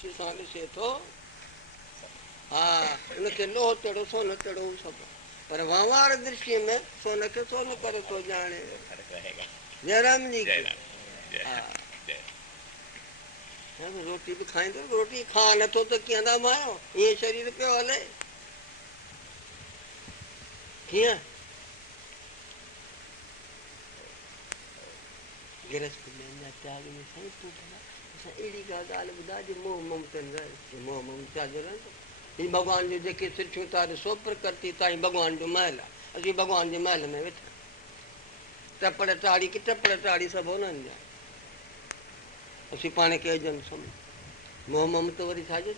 दृष्टि सां ॾिसे थो हा उनखे लोह चढ़ो सोन चढ़ो सभु पर वंवार दृष्टि में सोन खे सोन करे थो ॼाणे जयराम जी की हा रोटी बि खाईंदो रोटी खा नथो त कीअं था मायो ईअं शरीर पियो हले कीअं गिरस्थ में त्याग में साईं तूं असां अहिड़ी का ॻाल्हि ॿुधाए मोह ममतनि रहे मोह ममता जो रहंदो हीअ भॻवान जो जेके सिठियूं था ॾिसो प्रकृति ताईं भॻवान जो महल आहे असीं भॻवान जे महल में वेठा टपड़ टाड़ी की टपड़ टाड़ी सभु हुननि जा असीं पाण खे अजनि सम्झ मोह ममतो वरी छाजो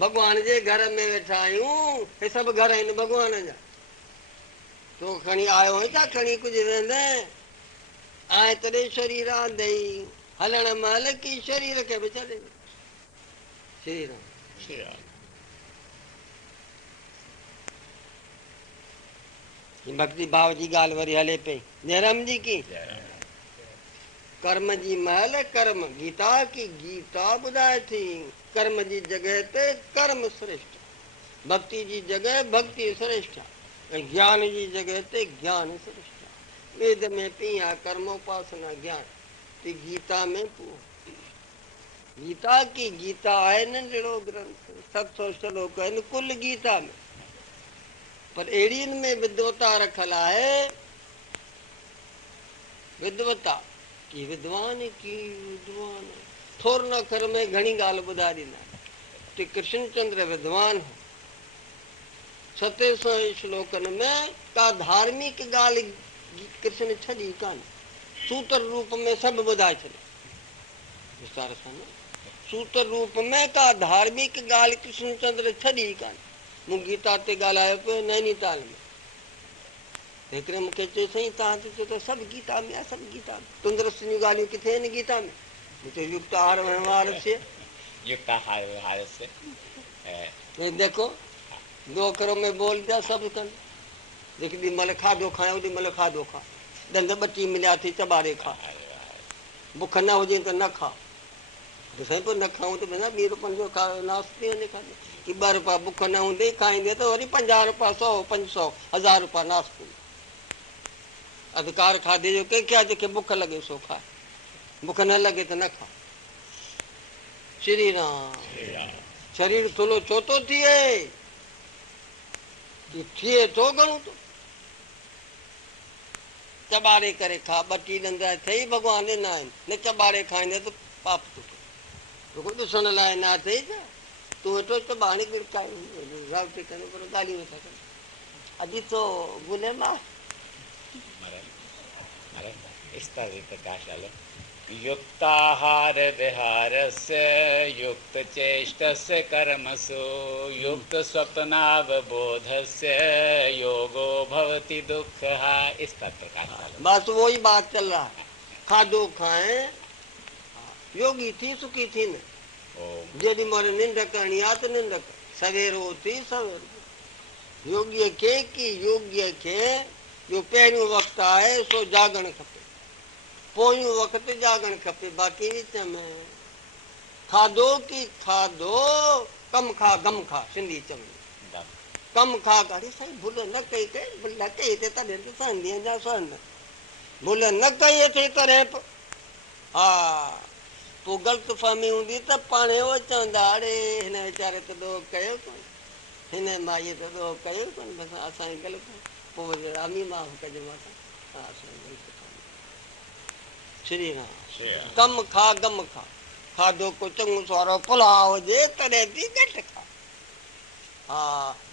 भॻवान जे घर में वेठा आहियूं हे सभु घर आहिनि भॻवान जा तूं खणी आयो आहीं छा खणी कुझु वेंदे आए तॾहिं शरीर आंदई हलण महिल की शरीर खे बि छॾे श्री राम भक्ति भाव जी ॻाल्हि वरी हले पई जयराम जी की कर्म जी महल कर्म गीता की गीता ॿुधाए थी कर्म जी जॻह ते कर्म श्रेष्ठ भक्ति जी जॻह भक्ति श्रेष्ठ ऐं ज्ञान जी जॻह ते ज्ञान श्रेष्ठ वेद में पई आहे कर्म उपासना ज्ञान ती गीता में गीता की गीता आहे नंढड़ो ग्रंथ 700 श्लोक आहिनि कुल गीता में पर अहिड़ियुनि में विद्वता रखल आहे विद्वता की विद्वान की विद्वान थोर न अखर में घणी ॻाल्हि ॿुधाए ॾींदा कि कृष्णचंद्र विद्वान हो 700 श्लोकनि में का धार्मिक ॻाल्हि कृष्ण छॾी कान सूत्र रूप में सभु ॿुधाए छॾियो विस्तार सां न सूत्र रूप में का धार्मिक ॻाल्हि कृष्णचंद्र छॾी कान मूं गीता ते ॻाल्हायो पियो नैनीताल में हिकिड़े मूंखे चयो साईं तव्हां त चयो त सभु गीता में आहे सभु गीता में तंदुरुस्ती जूं ॻाल्हियूं किथे आहिनि गीता में मूंखे युक्त आहार व्यवहारस्य देखो 2 अखरों में बोल दिया सभु कनि जेकॾहिं महिल खाधो खाए ओॾी महिल खाधो खा ॾंद ॿटी मिलिया थी चॿारे खा बुख न हुजे त न खा साईं पोइ न खाऊं त भेण 2 रुपयनि जो खा नाश्तो थी वञे खाधो की 2 रुपया बुख न हूंदे खाईंदे त वरी 50 रुपया 100 500 1000 रुपया नाश्तो अधिकार खाधे जो कंहिंखे आहे जंहिंखे बुख लॻे सो खाए बुख न लॻे त न खा श्री राम शरीर थुलो छो थो थिए थिए थो घणो थो चॿारे करे खा 2 ॾंद अथई भॻवान ॾिना आहिनि न चॿारे खाईंदे त पाप थो थिए रुॻो ॾिसण लाइ न अथई छा तूं वेठो चॿारे गिड़काए रावटी करे पर ॻाल्हियूं वेठा कनि अॼु तो गुने मां युक्ताहार विहारस्य युक्त चेष्टस्य कर्मसु युक्त स्वप्नावबोधस्य योगो भवति दुःखः इसका प्रकाश बस वही बात चल रहा है खाधो खाए योगी थी सुखी थी न जेॾी महिल निंड करणी आहे त निंड कर सवेरो थी सवेरो योगीअ खे जो पहिरियों वक़्तु आहे सो जागणु खपे पोयों वक़्तु जागणु खपे बाक़ी विच में खाधो की खाधो कम खा गम खा सिंधी चवंदा कम खा अरे साईं भुल न कई भुल न कई त तॾहिं त सहंदीअ जा सहंद भुल न कई अचे तॾहिं हा पोइ ग़लति फहमी हूंदी त पाण उहो चवंदा अड़े हिन वीचारे त ॾोह कयो कोन हिन माईअ त ॾोह कयो कोन बसि असांजी ग़लति पोइ अमी माफ़ कजे मां हा असांजी ग़लति श्री राम कम खा गम खा खाधो को चङो सवारो पुलाव हुजे तॾहिं बि घटि खा हा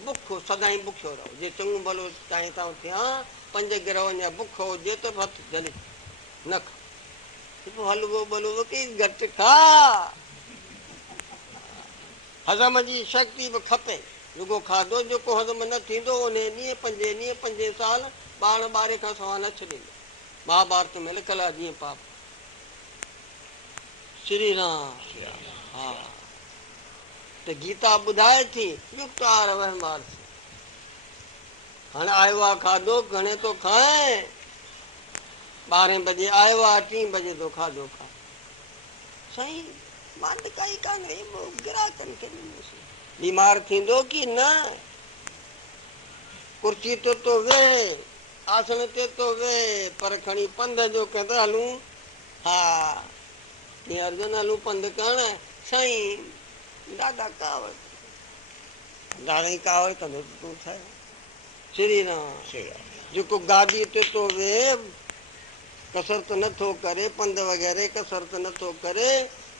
बुख सदाई बुखियो रहो जे चङो भलो चाहे था थिया 5 गिरह वञा बुख हुजे त हथु जले न खा हलवो भलो की घटि खा हज़म जी शक्ति बि खपे रुगो खाधो जेको हज़म न थींदो उन ॾींहुं 5 साल ॿार ॿारे खां सवाइ न छॾींदो महाभारत में लिखियलु आहे जीअं पाप श्री राम हा त गीता ॿुधाए थी युक्त आहार व्यवहार हाणे आयो आहे खाधो घणे थो खाए 12 बजे आयो आहे 3 बजे तो खाधो खा साईं मां काई कान्हे ग्राहकनि खे बीमार थींदो की न कुर्सी ते तो वेह आसन ते तो वेह पर खणी पंध जो कंदा हलूं हा तीअं अर्जुन हलूं पंध करण साईं दादा कावड़ दादा ई कावड़ कंदो तूं छा श्री राम जेको गाॾीअ ते तो वेह कसरत नथो करे पंध वग़ैरह कसरत नथो करे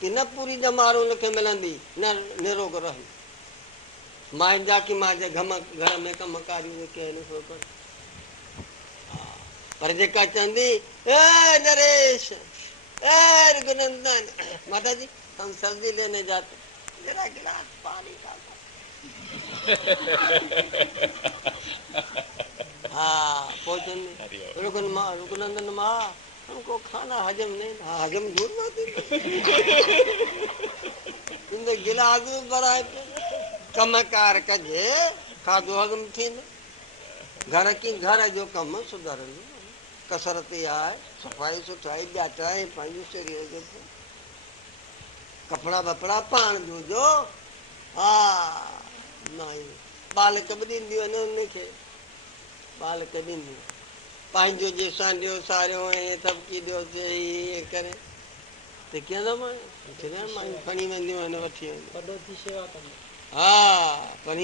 की न पूरी ॼमार हुनखे मिलंदी न निरोग रहे मां जाकी मां जे घर में कम कारियूं कहिड़ो थो कर पर जेका चवंदी ए नरेश ए रघुनंदन माता जी हम सब्जी लेने जाते जरा गिलास पानी का हाँ पहुंचने रघुनंदन माँ हमको खाना हजम नहीं हजम दूर बात इन गिलास बराए कमकार कजे खाधो हजम थींदो घर जो कम सुधारंदो कसरत आहे सफ़ाई सुथराई ॿियाटाए पंहिंजो शरीर जो कपिड़ा वपड़ा पाण धोजो हा बालक बि ॾींदियूं आहिनि हुनखे बालक ॾींदियूं पंहिंजो जे सांडियो सारियो ऐं थपकी ॾियोसि ईअं करे त कीअं मायूं खणी वेंदियूं आहिनि वठी वॾो थी शेवा कंदो हा पर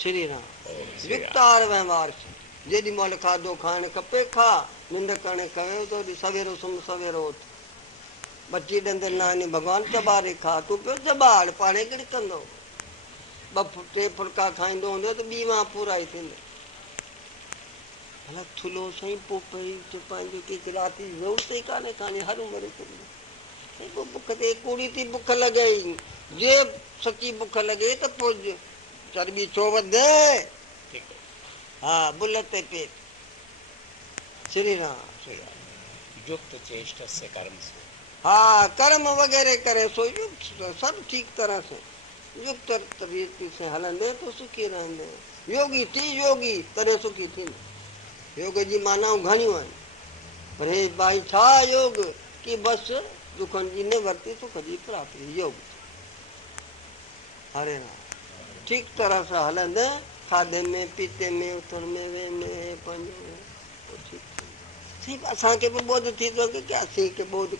श्री राम युक्तार व्यवहार जेॾी महिल खाधो खाइणु खपे खा निंड करणु कयो त सवेरो सुम्ह सवेरो उथ बची ॾंदे नानी भॻवानु चॿारे खा तूं पियो चॿाड़ पाणे गिड़कंदो टे फुल्का खाईंदो हूंदो त ॿी मां पूरा ई थींदो भला थुलो साईं पोइ पई पंहिंजो कंहिंखे राति जी ज़रूरत ई कान्हे कान्हे हरू मरे पोइ बुख ते कूड़ी थी बुख लॻे जे सची बुख लॻे त पोइ चर्बी छो वधे हा बुल ते पेट श्री राम युक्त चेष्टस्य कर्मसु हाँ कर्म वगैरह करे सो युक्त सब ठीक तरह से युक्त तरीके से हलंदे तो सुखी रहंदे योगी थी योगी तॾहिं सुखी थींदो योग जी मानाऊं घणियूं आहिनि पर हे भाई छा योग की बसि दुखनि जी निवृत्ति सुख जी प्राप्ति योग हरे राम ठीक तरह सां हलंदे खाधे में पीते में उथण में वेह में पंहिंजो ठीक असांखे बि ॿोध थी थो की असीं ॿोध